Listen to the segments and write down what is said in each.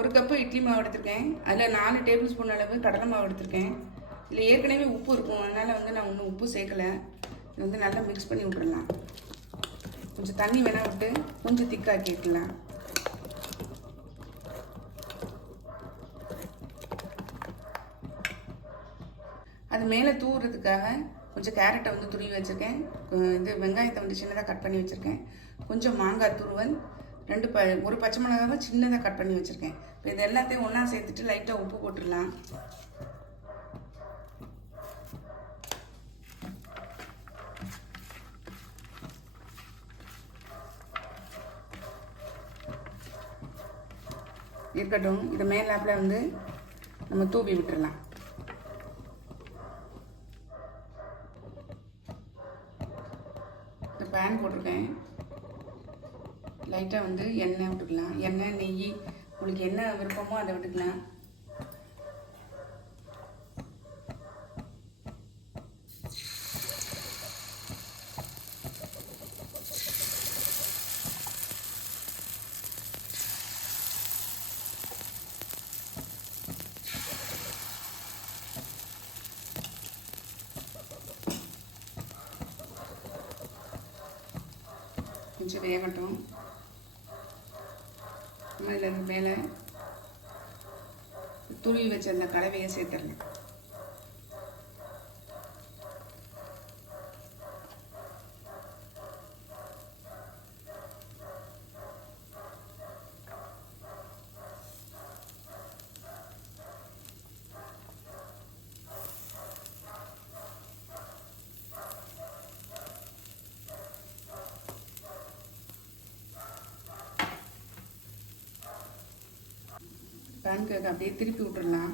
1 cup idli மாவு எடுத்திருக்கேன். அதில் 4 டேபிள் ஸ்பூன் அளவு கடலை மாவு எடுத்திருக்கேன். இதில் ஏற்கனவே உப்பு இருக்கும், அதனால் வந்து நான் ஒன்றும் உப்பு சேர்க்கலை. இது வந்து நல்லா மிக்ஸ் பண்ணி விட்டுடலாம். கொஞ்சம் தண்ணி வேணால் விட்டு கொஞ்சம் திக்காக்கி வைக்கலாம். அது மேலே தூவுறதுக்காக கொஞ்சம் கேரட்டை வந்து துருவி வச்சுருக்கேன். இது வெங்காயத்தை வந்து சின்னதாக கட் பண்ணி வச்சுருக்கேன். கொஞ்சம் மாங்காய் துருவல், ஒரு பச்சை மிளகாவை சின்னதாக கட் பண்ணி வச்சுருக்கேன். இப்போ இது எல்லாத்தையும் ஒன்றா சேர்த்துட்டு லைட்டாக உப்பு போட்டுடலாம். இருக்கட்டும். இது மேலாப்பில் வந்து நம்ம தூவி விட்டுடலாம். இந்த பேன் போட்டிருக்கேன். லைட்டாக வந்து எண்ணெய் விட்டுக்கலாம். எண்ணெய், நெய், உங்களுக்கு என்ன விருப்பமோ அதை விட்டுக்கலாம். கொஞ்சம் வேகட்டும். நம்ம இதில் மேலே துருவி வச்ச அந்த கலவையை சேர்த்துடலாம். பேன் கேக் அப்படியே திருப்பி விட்டுடலாம்.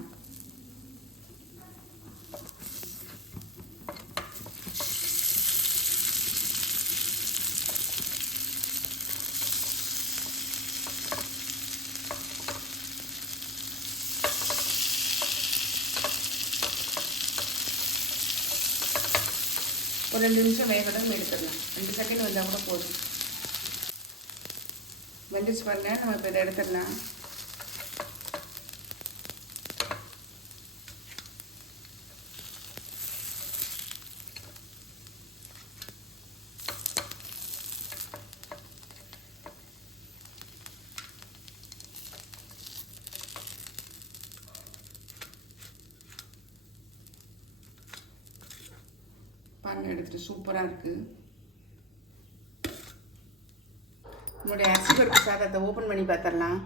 ஒரு 2 நிமிஷம் வேகட்டும், எடுத்துடலாம். 2 செகண்ட் வந்தால் கூட போதும். வெந்துச்சு பாருங்க. நம்ம இப்போ இதை எடுத்துடலாம். பாருங்க, எடுத்துட்டு சூப்பராக இருக்குது. நம்மளுடைய அரிசி பருப்பு சாதத்தை ஓப்பன் பண்ணி பார்த்துடலாம்.